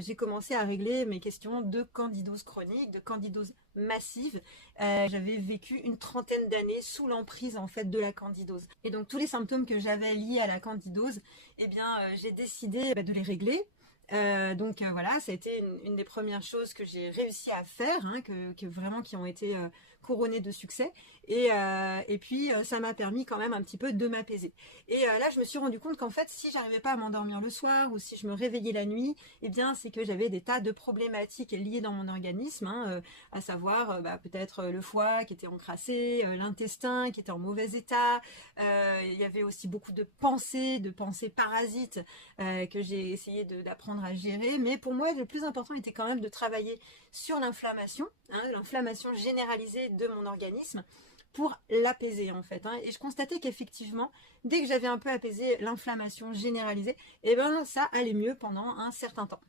j'ai commencé à régler mes questions de candidose chronique, de candidose massive. J'avais vécu une trentaine d'années sous l'emprise en fait de la candidose. Et donc tous les symptômes que j'avais liés à la candidose, eh bien j'ai décidé de les régler. Voilà, ça a été une des premières choses que j'ai réussi à faire, hein, que vraiment qui ont été couronnées de succès. Et puis ça m'a permis quand même un petit peu de m'apaiser. Et là, je me suis rendu compte qu'en fait, si j'arrivais pas à m'endormir le soir ou si je me réveillais la nuit, eh bien, c'est que j'avais des tas de problématiques liées dans mon organisme, hein, à savoir peut-être le foie qui était encrassé, l'intestin qui était en mauvais état. Il y avait aussi beaucoup de pensées parasites que j'ai essayé d'apprendre à gérer. Mais pour moi, le plus important était quand même de travailler sur l'inflammation, hein, l'inflammation généralisée de mon organisme pour l'apaiser en fait, hein. Et je constatais qu'effectivement, dès que j'avais un peu apaisé l'inflammation généralisée, eh ben ça allait mieux pendant un certain temps.